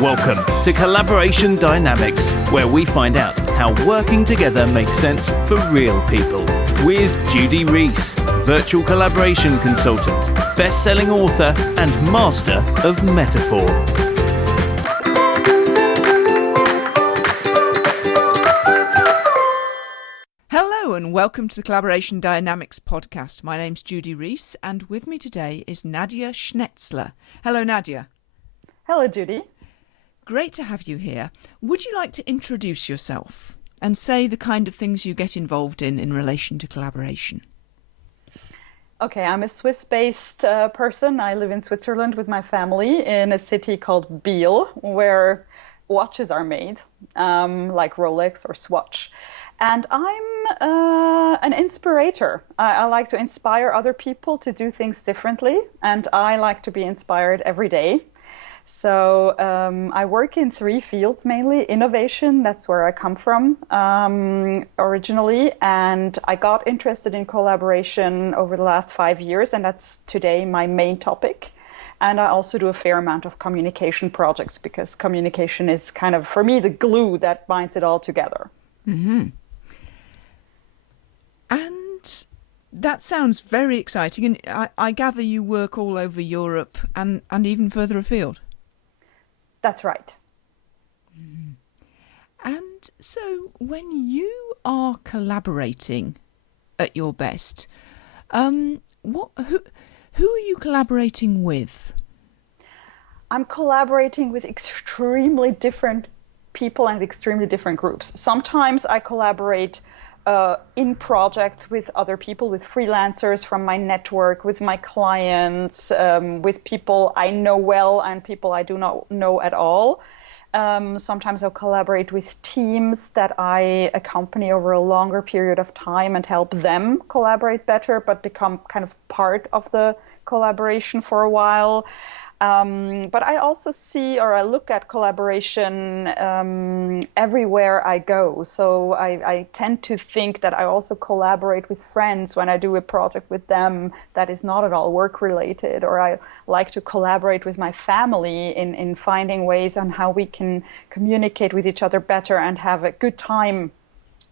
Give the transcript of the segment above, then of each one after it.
Welcome to Collaboration Dynamics, where we find out how working together makes sense for real people. With Judy Rees, virtual collaboration consultant, best-selling author and master of metaphor. Hello and welcome to the Collaboration Dynamics podcast. My name's Judy Rees and with me today is Nadja Schnetzler. Hello Nadja. Hello Judy. Great to have you here. Would you like to introduce yourself and say the kind of things you get involved in relation to collaboration? Okay, I'm a Swiss-based person. I live in Switzerland with my family in a city called Biel, where watches are made, like Rolex or Swatch. And I'm an inspirator. I like to inspire other people to do things differently, and I like to be inspired every day. So I work in three fields mainly. Innovation, that's where I come from originally. And I got interested in collaboration over the last 5 years, and that's today my main topic. And I also do a fair amount of communication projects because communication is kind of, for me, the glue that binds it all together. Mm-hmm. And that sounds very exciting. And I gather you work all over Europe and even further afield. That's right. And so when you are collaborating at your best, who are you collaborating with? I'm collaborating with extremely different people and extremely different groups. Sometimes I collaborate in projects with other people, with freelancers from my network, with my clients, with people I know well and people I do not know at all. Sometimes I'll collaborate with teams that I accompany over a longer period of time and help them collaborate better, but become kind of part of the collaboration for a while. But I also see, or I look at collaboration everywhere I go. So I tend to think that I also collaborate with friends when I do a project with them that is not at all work related, or I like to collaborate with my family in finding ways on how we can communicate with each other better and have a good time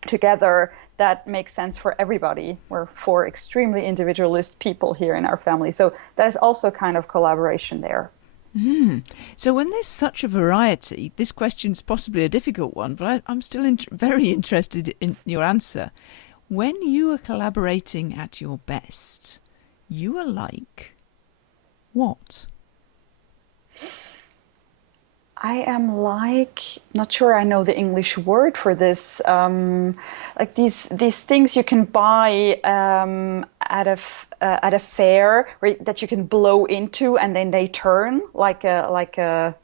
together that makes sense for everybody. We're four extremely individualist people here in our family. So there's also kind of collaboration there. So when there's such a variety, this question's possibly a difficult one, but I'm still very interested in your answer. When you are collaborating at your best, you are like what? I am like, not sure I know the English word for this, like these things you can buy at a fair that you can blow into and then they turn like with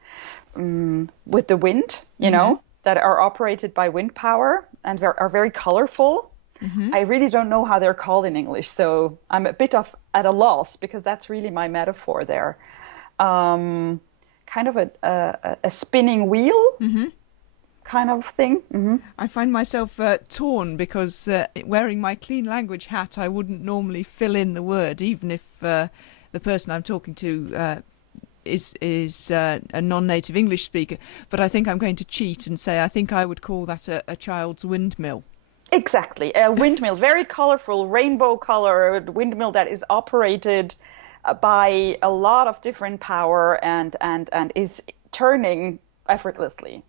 the wind, you know, that are operated by wind power and are very colorful. I really don't know how they're called in English, so I'm a bit at a loss because that's really my metaphor there. Kind of a spinning wheel kind of thing. I find myself torn because wearing my clean language hat, I wouldn't normally fill in the word, even if the person I'm talking to is a non-native English speaker. But I think I'm going to cheat and say I think I would call that a child's windmill. Exactly, a windmill, very colorful, rainbow-colored windmill that is operated by a lot of different power and is turning effortlessly.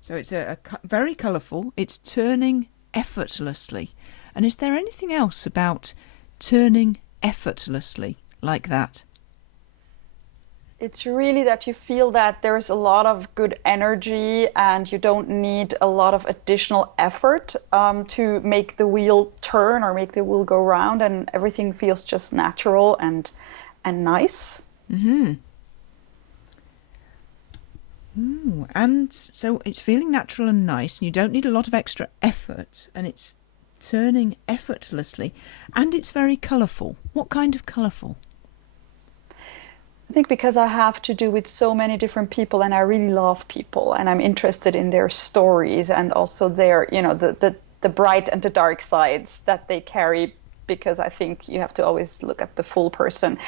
So it's very colourful. It's turning effortlessly. And is there anything else about turning effortlessly like that? It's really that you feel that there's a lot of good energy and you don't need a lot of additional effort to make the wheel turn or make the wheel go round, and everything feels just natural and nice. And so it's feeling natural and nice, and you don't need a lot of extra effort, and it's turning effortlessly, and it's very colourful. What kind of colourful? I think because I have to do with so many different people and I really love people and I'm interested in their stories and also their, you know, the bright and the dark sides that they carry because I think you have to always look at the full person.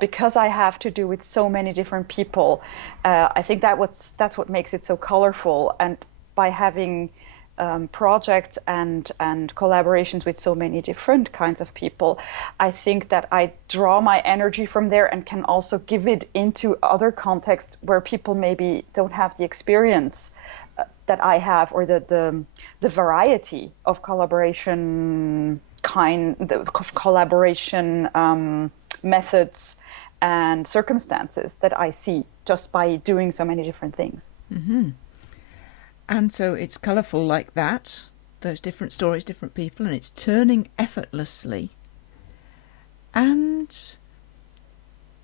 Because I have to do with so many different people, I think that's what makes it so colorful. And by having projects and collaborations with so many different kinds of people, I think that I draw my energy from there and can also give it into other contexts where people maybe don't have the experience that I have, or the variety of collaboration methods and circumstances that I see just by doing so many different things. Mm-hmm. And so it's colourful like that, those different stories, different people, and it's turning effortlessly. And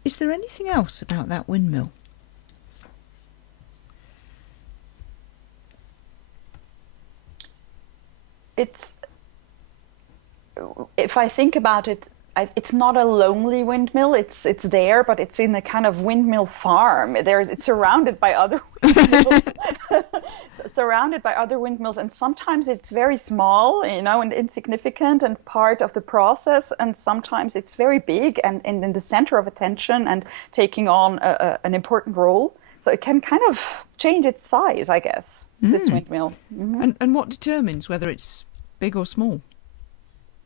is there anything else about that windmill? If I think about it, it's not a lonely windmill. It's there, but it's in a kind of windmill farm. It's surrounded by other windmills. It's surrounded by other windmills, and sometimes it's very small, and insignificant and part of the process, and sometimes it's very big and in the center of attention and taking on an important role. So it can kind of change its size, I guess, this windmill. Mm-hmm. And what determines whether it's big or small?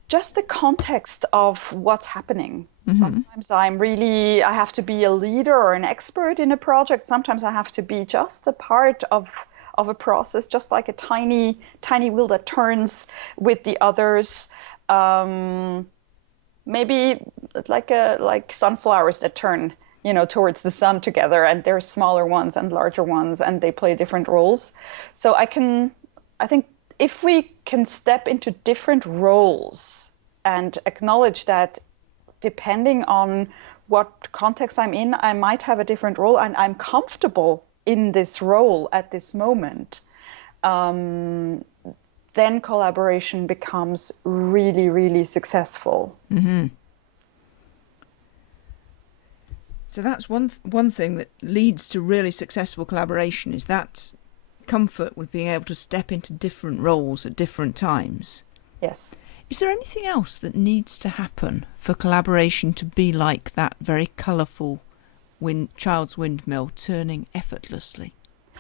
Just the context of what's happening. Mm-hmm. Sometimes I have to be a leader or an expert in a project. Sometimes I have to be just a part of a process, just like a tiny wheel that turns with the others. Maybe like sunflowers that turn, towards the sun together, and there's smaller ones and larger ones, and they play different roles. So I think if we can step into different roles and acknowledge that depending on what context I'm in, I might have a different role, and I'm comfortable in this role at this moment, then collaboration becomes really, really successful. Mm-hmm. So that's one thing that leads to really successful collaboration, is that comfort with being able to step into different roles at different times. Yes. Is there anything else that needs to happen for collaboration to be like that very colourful child's windmill turning effortlessly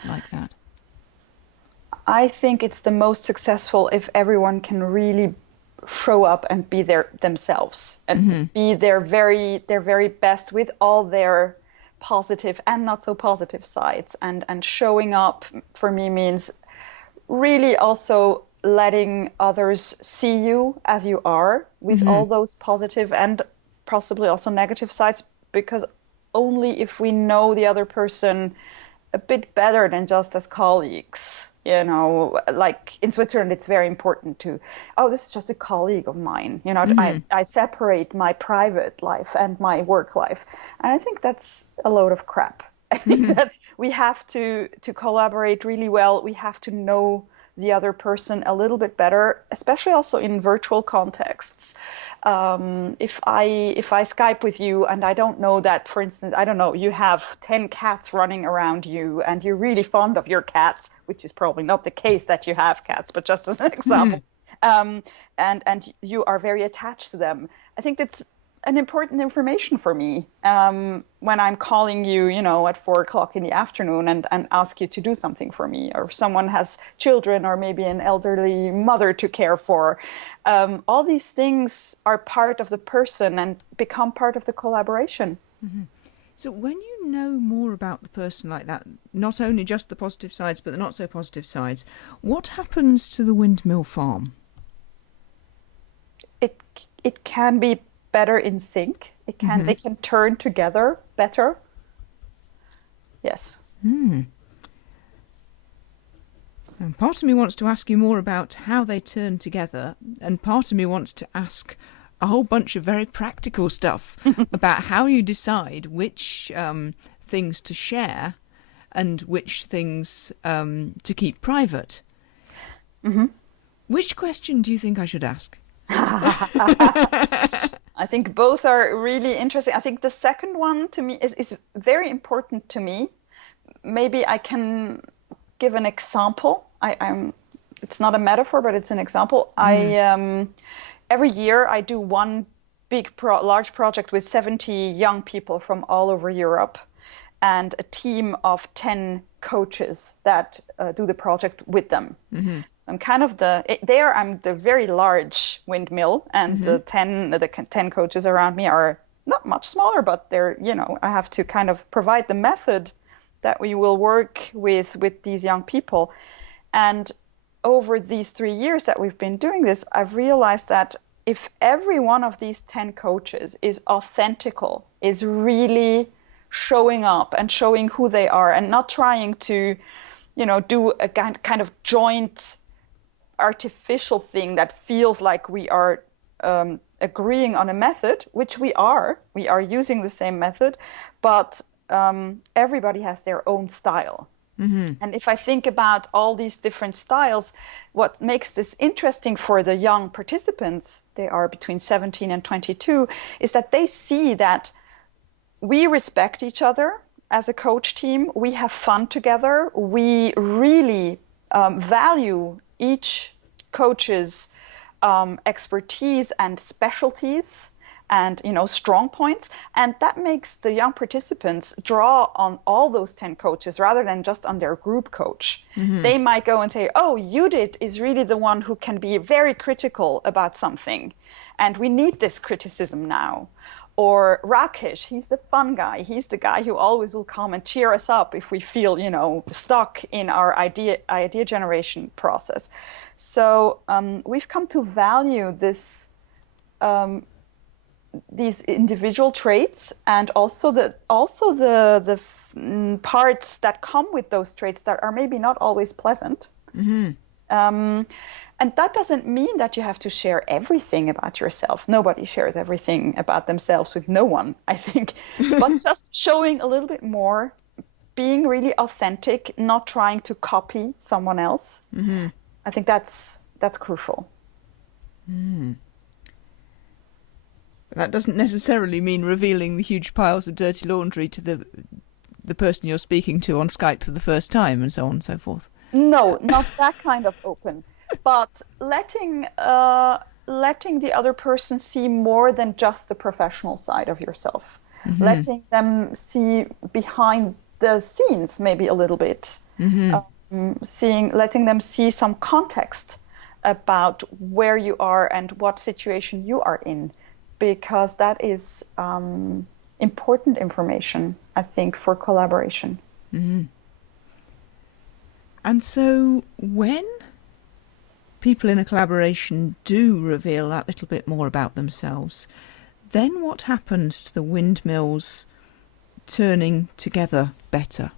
like that? I think it's the most successful if everyone can really show up and be themselves and be their very best with all their positive and not so positive sides, and showing up for me means really also letting others see you as you are with all those positive and possibly also negative sides, because only if we know the other person a bit better than just as colleagues, like in Switzerland, it's very important this is just a colleague of mine. I separate my private life and my work life. And I think that's a load of crap. I think that we have to collaborate really well. We have to know the other person a little bit better, especially also in virtual contexts. If I Skype with you and I don't know that, for instance, I don't know, you have 10 cats running around you and you're really fond of your cats, which is probably not the case that you have cats, but just as an example, and you are very attached to them. I think that's an important information for me when I'm calling you, at 4:00 in the afternoon and ask you to do something for me, or if someone has children or maybe an elderly mother to care for. All these things are part of the person and become part of the collaboration. Mm-hmm. So when you know more about the person like that, not only just the positive sides, but the not so positive sides, what happens to the windmill farm? It can be better in sync. They can turn together better. Yes. And part of me wants to ask you more about how they turn together, and part of me wants to ask a whole bunch of very practical stuff about how you decide which things to share and which things to keep private. Mm-hmm. Which question do you think I should ask? I think both are really interesting. I think the second one to me is very important to me. Maybe I can give an example. It's not a metaphor, but it's an example. every year I do one large project with 70 young people from all over Europe and a team of 10 coaches that do the project with them. Mm-hmm. So I'm kind of I'm the very large windmill, and mm-hmm. the 10 coaches around me are not much smaller, but they're, I have to kind of provide the method that we will work with these young people. And over these 3 years that we've been doing this, I've realized that if every one of these 10 coaches is authentical, is really showing up and showing who they are and not trying to, do a kind of joint artificial thing that feels like we are agreeing on a method, which we are using the same method, but everybody has their own style. Mm-hmm. And if I think about all these different styles, what makes this interesting for the young participants, they are between 17 and 22, is that they see that we respect each other as a coach team. We have fun together. We really value each coach's expertise and specialties and strong points, and that makes the young participants draw on all those 10 coaches rather than just on their group coach. Mm-hmm. They might go and say, oh, Judith is really the one who can be very critical about something, and we need this criticism now. Or Rakesh, he's the fun guy. He's the guy who always will come and cheer us up if we feel, stuck in our idea generation process. So we've come to value these individual traits, and also the parts that come with those traits that are maybe not always pleasant. Mm-hmm. And that doesn't mean that you have to share everything about yourself. Nobody shares everything about themselves with no one, I think. But just showing a little bit more, being really authentic, not trying to copy someone else. Mm-hmm. I think that's crucial. Mm. That doesn't necessarily mean revealing the huge piles of dirty laundry to the person you're speaking to on Skype for the first time, and so on and so forth. No, not that kind of open. But letting the other person see more than just the professional side of yourself. Mm-hmm. Letting them see behind the scenes maybe a little bit. Mm-hmm. Letting them see some context about where you are and what situation you are in. Because that is important information, I think, for collaboration. Mm-hmm. And so when people in a collaboration do reveal that little bit more about themselves, then what happens to the windmills turning together better?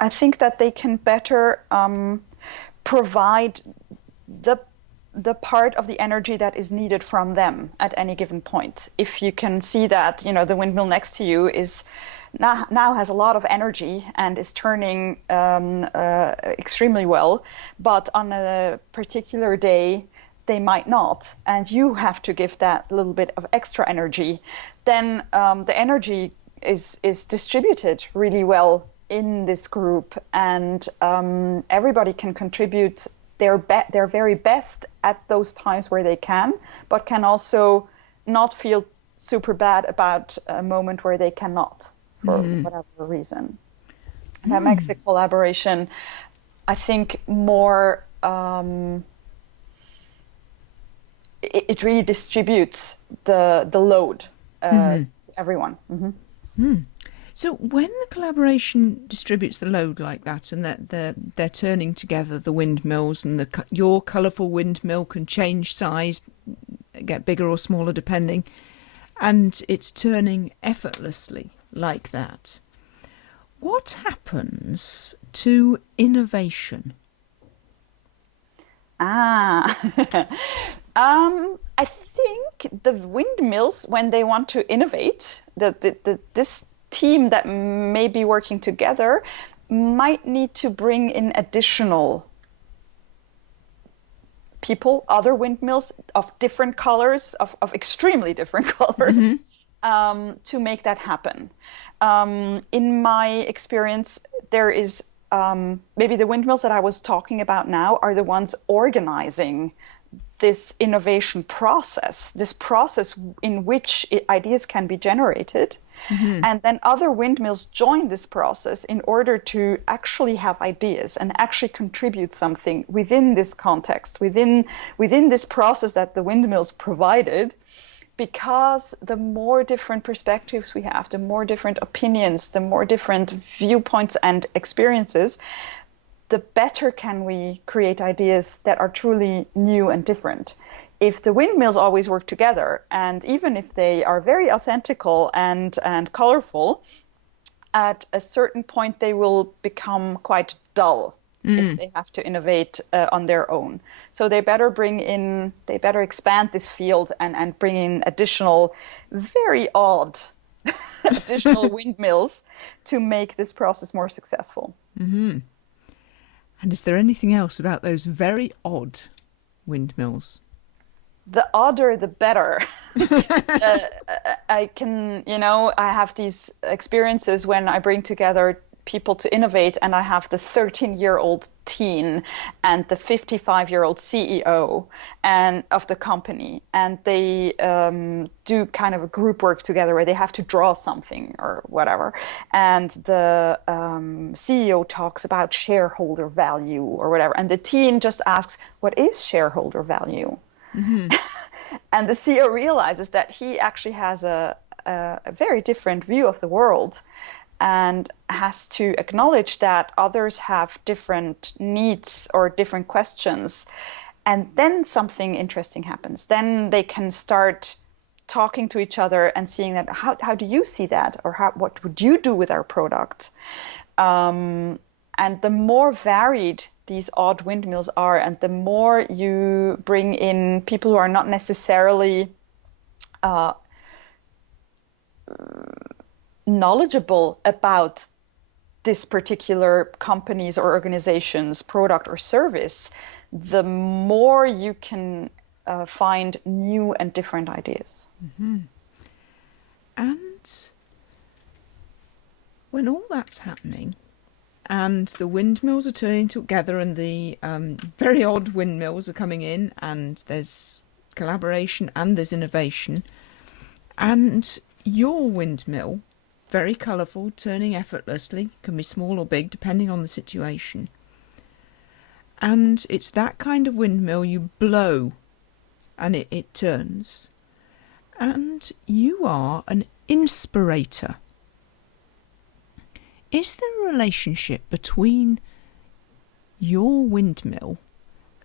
I think that they can better provide the part of the energy that is needed from them at any given point. If you can see that, the windmill next to you is now has a lot of energy and is turning extremely well, but on a particular day they might not, and you have to give that little bit of extra energy, then the energy is distributed really well in this group, and everybody can contribute their very best at those times where they can, but can also not feel super bad about a moment where they cannot for whatever reason. That makes the collaboration, I think, more it really distributes the load to everyone. Mm-hmm. Mm. So when the collaboration distributes the load like that, and that they're turning together the windmills, and your colourful windmill can change size, get bigger or smaller depending, and it's turning effortlessly like that, what happens to innovation? I think the windmills, when they want to innovate, this team that may be working together might need to bring in additional people, other windmills of different colors, of extremely different colors, to make that happen. In my experience, there is maybe the windmills that I was talking about now are the ones organizing this innovation process, this process in which ideas can be generated. And then other windmills join this process in order to actually have ideas and actually contribute something within this context, within this process that the windmills provided. Because the more different perspectives we have, the more different opinions, the more different viewpoints and experiences, the better can we create ideas that are truly new and different. If the windmills always work together, and even if they are very authentical and colorful, at a certain point they will become quite dull if they have to innovate on their own. So they better expand this field and bring in additional, very odd additional windmills to make this process more successful. And is there anything else about those very odd windmills? The odder, the better. I have these experiences when I bring together people to innovate, and I have the 13-year-old teen and the 55-year-old CEO and of the company, and they do kind of a group work together where they have to draw something or whatever, and the CEO talks about shareholder value or whatever, and the teen just asks, what is shareholder value? And the CEO realizes that he actually has a very different view of the world, and has to acknowledge that others have different needs or different questions. And then something interesting happens. Then they can start talking to each other and seeing that, how do you see that? Or what would you do with our product? And the more varied these odd windmills are, and the more you bring in people who are not necessarily knowledgeable about this particular company's or organization's product or service, the more you can find new and different ideas. And when all that's happening and the windmills are turning together and the very odd windmills are coming in, and there's collaboration and there's innovation, and your windmill, very colourful, turning effortlessly, can be small or big depending on the situation. And it's that kind of windmill you blow and it turns. And you are an inspirator. Is there a relationship between your windmill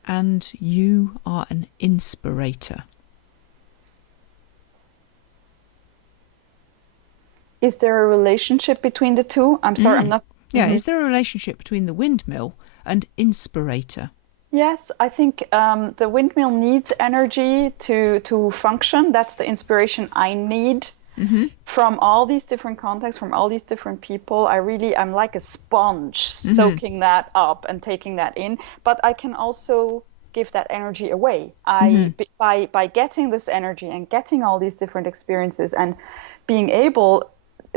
and you are an inspirator? Is there a relationship between the two? I'm sorry, I'm not... Yeah, is there a relationship between the windmill and inspirator? Yes, I think the windmill needs energy to function. That's the inspiration I need from all these different contexts, from all these different people. I'm like a sponge, soaking that up and taking that in. But I can also give that energy away. By getting this energy and getting all these different experiences and being able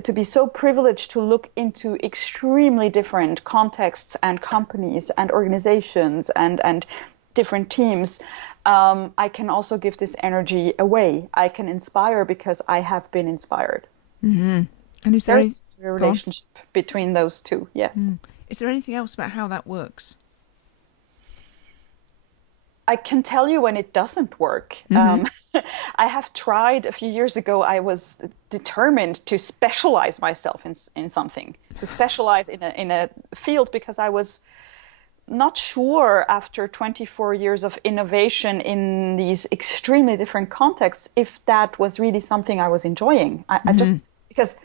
to be so privileged to look into extremely different contexts and companies and organizations and different teams, I can also give this energy away. I can inspire because I have been inspired. And is There's a relationship between those two, yes. Is there anything else about how that works? I can tell you when it doesn't work. I have tried a few years ago. I was determined to specialize myself in something, to specialize in a field, because I was not sure after 24 years of innovation in these extremely different contexts if that was really something I was enjoying. I just, because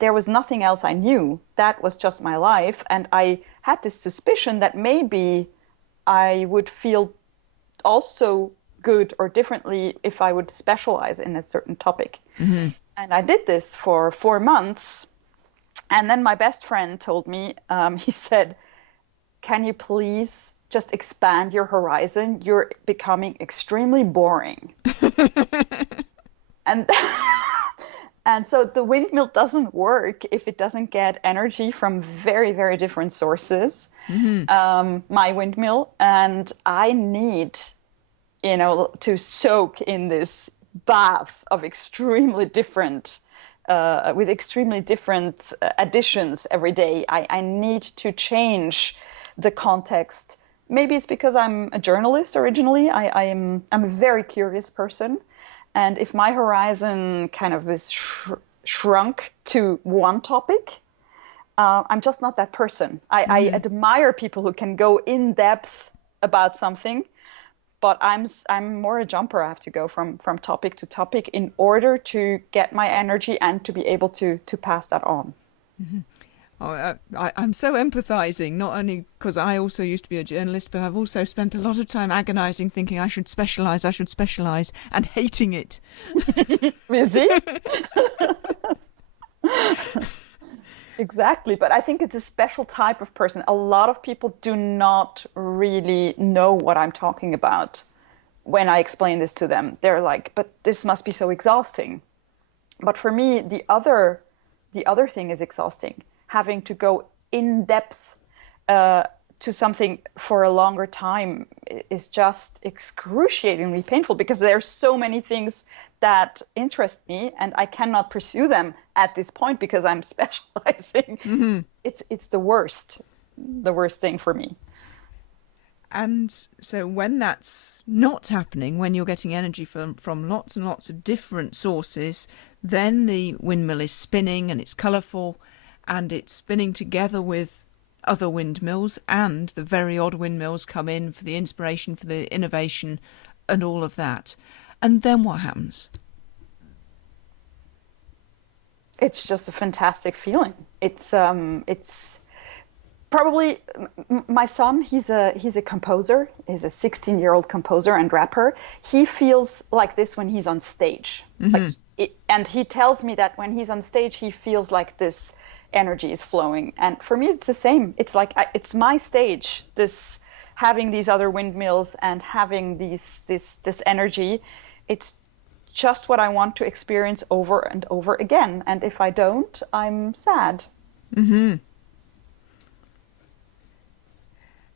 there was nothing else I knew. That was just my life. And I had this suspicion that maybe I would feel also good or differently if I would specialize in a certain topic. And I did this for 4 months. And then my best friend told me, he said, can you please just expand your horizon? You're becoming extremely boring. And so the windmill doesn't work if it doesn't get energy from very, very different sources. My windmill, and I need to soak in this bath of extremely different, with extremely different additions every day. I need to change the context. Maybe it's because I'm a journalist originally. I'm a very curious person. And if my horizon kind of is shrunk to one topic, I'm just not that person. I admire people who can go in depth about something, but I'm more a jumper. I have to go from topic to topic in order to get my energy and to be able to pass that on. Mm-hmm. Oh, I'm so empathizing, not only because I also used to be a journalist, but I've also spent a lot of time agonizing, thinking I should specialize, and hating it. Busy? Exactly. But I think it's a special type of person. A lot of people do not really know what I'm talking about when I explain this to them. They're like, but this must be so exhausting. But for me, the other thing is exhausting. Having to go in depth to something for a longer time is just excruciatingly painful, because there are so many things that interest me and I cannot pursue them at this point because I'm specializing. Mm-hmm. It's the worst thing for me. And so when that's not happening, when you're getting energy from lots and lots of different sources, then the windmill is spinning and it's colourful and it's spinning together with other windmills, and the very odd windmills come in for the inspiration, for the innovation and all of that. And then what happens? It's just a fantastic feeling. It's probably my son. He's a composer. He's a 16-year-old composer and rapper. He feels like this when he's on stage. Mm-hmm. And he tells me that when he's on stage, he feels like this energy is flowing. And for me, it's the same. It's like it's my stage. This having these other windmills and having this energy. It's just what I want to experience over and over again. And if I don't, I'm sad. Mm-hmm.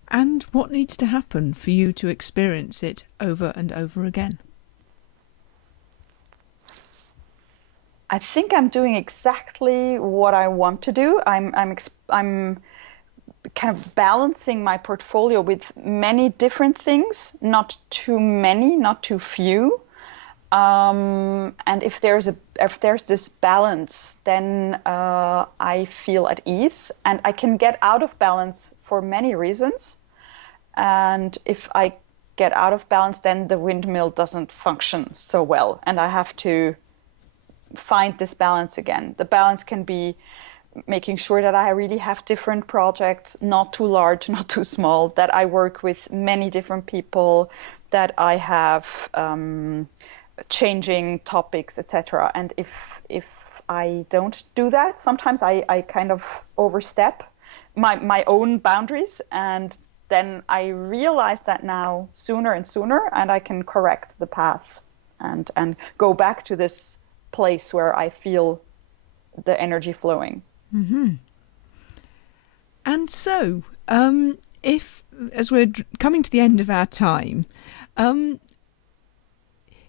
And what needs to happen for you to experience it over and over again? I think I'm doing exactly what I want to do. I'm kind of balancing my portfolio with many different things, not too many, not too few. And if there's this balance, then I feel at ease, and I can get out of balance for many reasons. And if I get out of balance, then the windmill doesn't function so well, and I have to find this balance again. The balance can be making sure that I really have different projects, not too large, not too small, that I work with many different people, that I have changing topics, etc. And if I don't do that, sometimes I kind of overstep my own boundaries, and then I realize that now sooner and sooner, and I can correct the path and go back to this place where I feel the energy flowing. Mm-hmm. And so, if, as we're coming to the end of our time,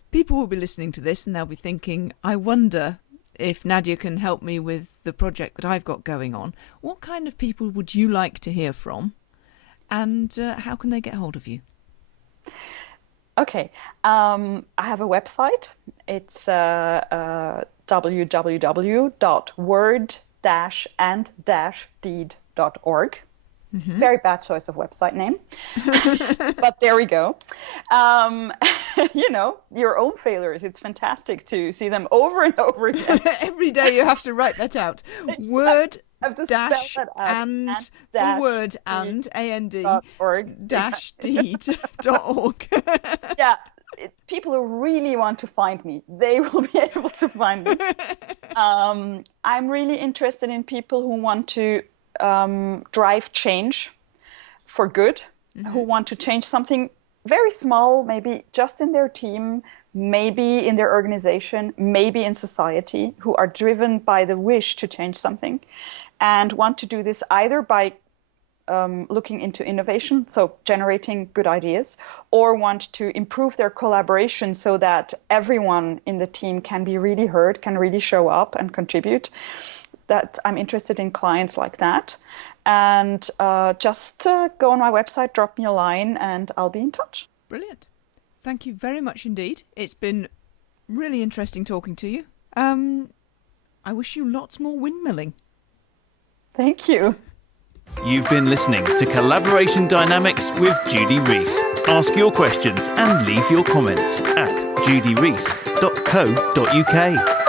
people will be listening to this and they'll be thinking, I wonder if Nadja can help me with the project that I've got going on. What kind of people would you like to hear from? And how can they get hold of you? Okay, I have a website. It's www.word-and-deed.org. Mm-hmm. Very bad choice of website name, but there we go. Your own failures. It's fantastic to see them over and over again. Every day you have to write that out. Exactly. Word dash and for word and and dash deed.org. Yeah, people who really want to find me, they will be able to find me. I'm really interested in people who want to drive change for good, mm-hmm. who want to change something very small, maybe just in their team, maybe in their organization, maybe in society, who are driven by the wish to change something and want to do this either by looking into innovation, so generating good ideas, or want to improve their collaboration so that everyone in the team can be really heard, can really show up and contribute, that I'm interested in clients like that. And just go on my website, drop me a line, and I'll be in touch. Brilliant. Thank you very much indeed. It's been really interesting talking to you. I wish you lots more windmilling. Thank you. You've been listening to Collaboration Dynamics with Judy Rees. Ask your questions and leave your comments at judyrees.co.uk.